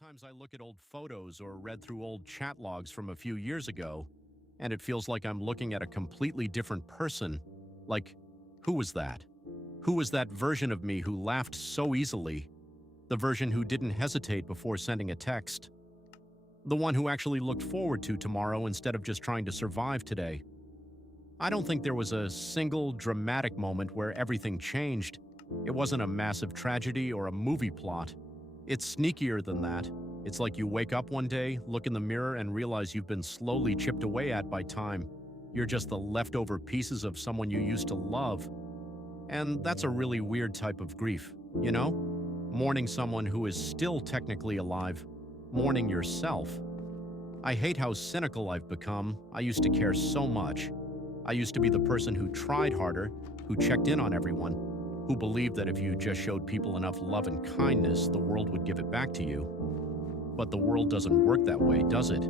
Sometimes I look at old photos or read through old chat logs from a few years ago, and it feels like I'm looking at a completely different person. Like, who was that? Who was that version of me who laughed so easily? The version who didn't hesitate before sending a text? The one who actually looked forward to tomorrow instead of just trying to survive today? I don't think there was a single dramatic moment where everything changed. It wasn't a massive tragedy or a movie plot. It's sneakier than that. It's like you wake up one day, look in the mirror, and realize you've been slowly chipped away at by time. You're just the leftover pieces of someone you used to love. And that's a really weird type of grief, you know? Mourning someone who is still technically alive. Mourning yourself. I hate how cynical I've become. I used to care so much. I used to be the person who tried harder, who checked in on everyone, who believed that if you just showed people enough love and kindness, the world would give it back to you. But the world doesn't work that way, does it?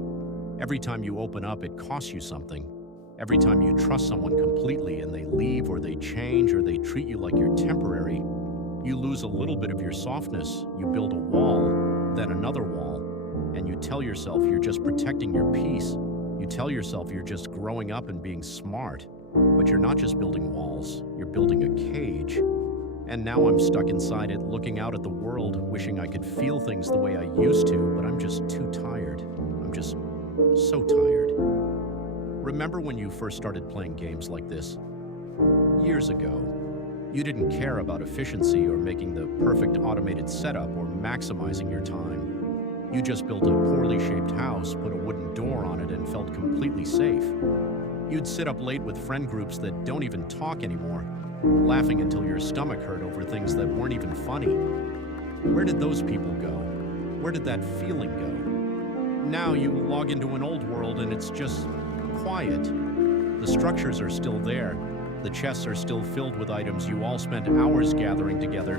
Every time you open up, it costs you something. Every time you trust someone completely and they leave or they change or they treat you like you're temporary, you lose a little bit of your softness. You build a wall, then another wall, and you tell yourself you're just protecting your peace. You tell yourself you're just growing up and being smart. But you're not just building walls, you're building a cage. And now I'm stuck inside it, looking out at the world, wishing I could feel things the way I used to, but I'm just too tired. I'm just so tired. Remember when you first started playing games like this? Years ago. You didn't care about efficiency or making the perfect automated setup or maximizing your time. You just built a poorly shaped house, put a wooden door on it, and felt completely safe. You'd sit up late with friend groups that don't even talk anymore, laughing until your stomach hurt over things that weren't even funny. Where did those people go? Where did that feeling go? Now you log into an old world and it's just quiet. The structures are still there. The chests are still filled with items you all spent hours gathering together.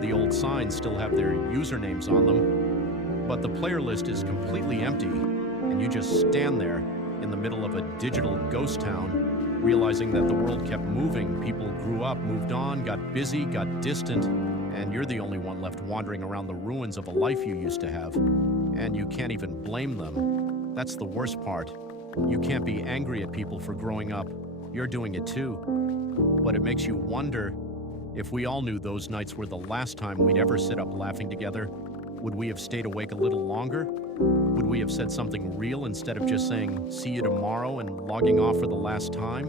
The old signs still have their usernames on them. But the player list is completely empty, and you just stand there in the middle of a digital ghost town, realizing that the world kept moving, people grew up, moved on, got busy, got distant, and you're the only one left wandering around the ruins of a life you used to have. And you can't even blame them. That's the worst part. You can't be angry at people for growing up. You're doing it too. But it makes you wonder, if we all knew those nights were the last time we'd ever sit up laughing together, would we have stayed awake a little longer? Would we have said something real instead of just saying, "See you tomorrow," and logging off for the last time?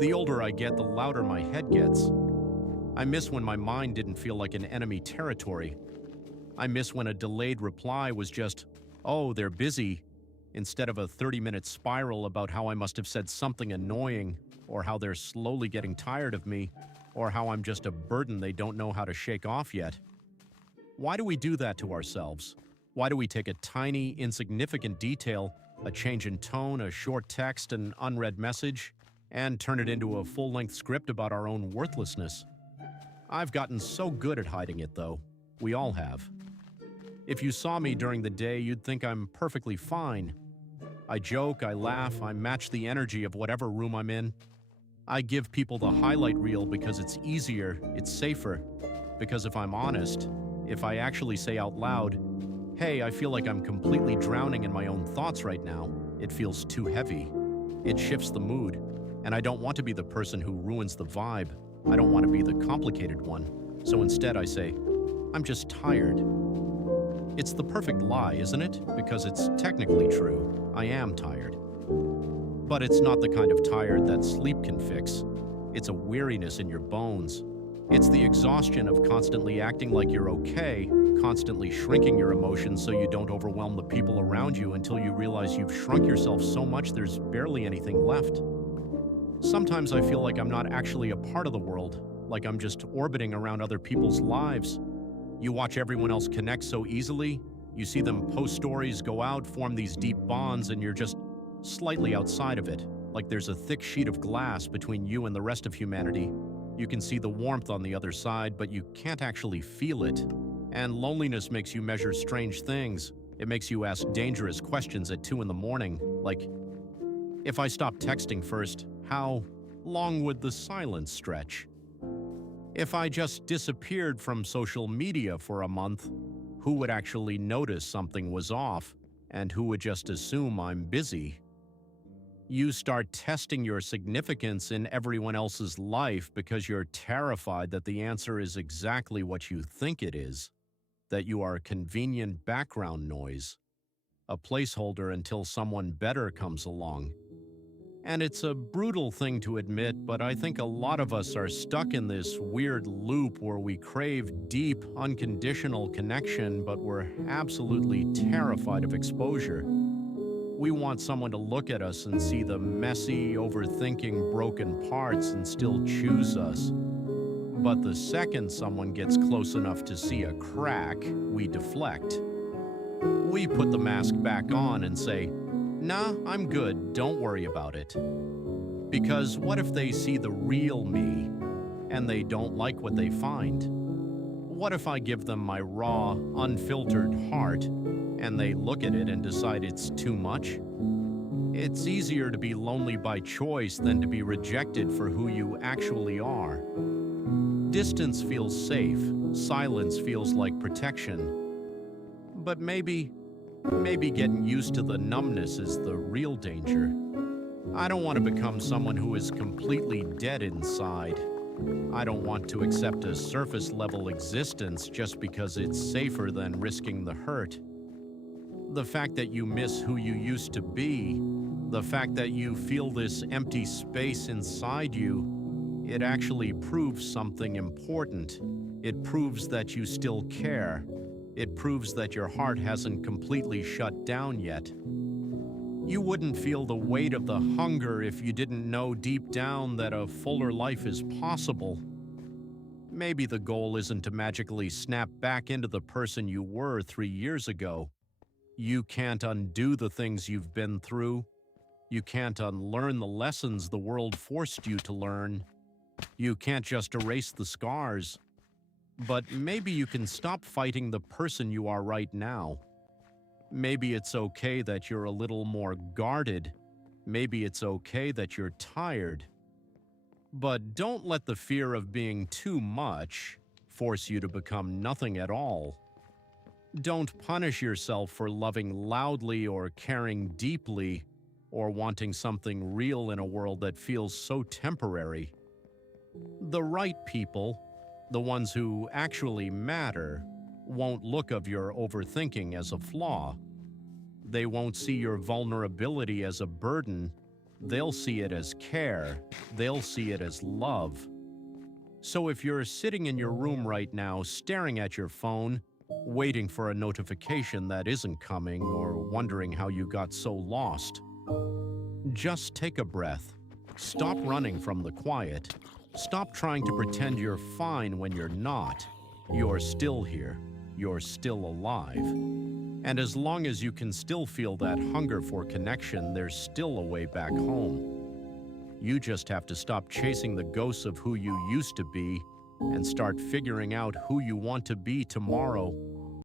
The older I get, the louder my head gets. I miss when my mind didn't feel like an enemy territory. I miss when a delayed reply was just, "Oh, they're busy," instead of a 30-minute spiral about how I must have said something annoying, or how they're slowly getting tired of me, or how I'm just a burden they don't know how to shake off yet. Why do we do that to ourselves? Why do we take a tiny, insignificant detail, a change in tone, a short text, an unread message, and turn it into a full-length script about our own worthlessness? I've gotten so good at hiding it, though. We all have. If you saw me during the day, you'd think I'm perfectly fine. I joke, I laugh, I match the energy of whatever room I'm in. I give people the highlight reel because it's easier, it's safer. Because if I'm honest, if I actually say out loud, "Hey, I feel like I'm completely drowning in my own thoughts right now," it feels too heavy. It shifts the mood, and I don't want to be the person who ruins the vibe. I don't want to be the complicated one. So instead I say, "I'm just tired." It's the perfect lie, isn't it? Because it's technically true. I am tired. But it's not the kind of tired that sleep can fix. It's a weariness in your bones. It's the exhaustion of constantly acting like you're okay, constantly shrinking your emotions so you don't overwhelm the people around you until you realize you've shrunk yourself so much there's barely anything left. Sometimes I feel like I'm not actually a part of the world, like I'm just orbiting around other people's lives. You watch everyone else connect so easily, you see them post stories, go out, form these deep bonds, and you're just slightly outside of it, like there's a thick sheet of glass between you and the rest of humanity. You can see the warmth on the other side, but you can't actually feel it. And loneliness makes you measure strange things. It makes you ask dangerous questions at 2 in the morning, like, if I stopped texting first, how long would the silence stretch? If I just disappeared from social media for a month, Who would actually notice something was off, and who would just assume I'm busy? You start testing your significance in everyone else's life because you're terrified that the answer is exactly what you think it is, that you are a convenient background noise, a placeholder until someone better comes along. And it's a brutal thing to admit, but I think a lot of us are stuck in this weird loop where we crave deep, unconditional connection, but we're absolutely terrified of exposure. We want someone to look at us and see the messy, overthinking, broken parts and still choose us. But the second someone gets close enough to see a crack, we deflect. We put the mask back on and say, "Nah, I'm good, don't worry about it." Because what if they see the real me and they don't like what they find? What if I give them my raw, unfiltered heart and they look at it and decide it's too much? It's easier to be lonely by choice than to be rejected for who you actually are. Distance feels safe, silence feels like protection. But maybe getting used to the numbness is the real danger. I don't want to become someone who is completely dead inside. I don't want to accept a surface-level existence just because it's safer than risking the hurt. The fact that you miss who you used to be, the fact that you feel this empty space inside you, it actually proves something important. It proves that you still care. It proves that your heart hasn't completely shut down yet. You wouldn't feel the weight of the hunger if you didn't know deep down that a fuller life is possible. Maybe the goal isn't to magically snap back into the person you were 3 years ago. You can't undo the things you've been through. You can't unlearn the lessons the world forced you to learn. You can't just erase the scars. But maybe you can stop fighting the person you are right now. Maybe it's okay that you're a little more guarded. Maybe it's okay that you're tired. But don't let the fear of being too much force you to become nothing at all. Don't punish yourself for loving loudly or caring deeply or wanting something real in a world that feels so temporary. The right people, the ones who actually matter, won't look of your overthinking as a flaw. They won't see your vulnerability as a burden. They'll see it as care. They'll see it as love. So if you're sitting in your room right now staring at your phone, waiting for a notification that isn't coming or wondering how you got so lost, just take a breath. Stop running from the quiet. Stop trying to pretend you're fine when you're not. You're still here. You're still alive. And as long as you can still feel that hunger for connection, there's still a way back home. You just have to stop chasing the ghosts of who you used to be and start figuring out who you want to be tomorrow.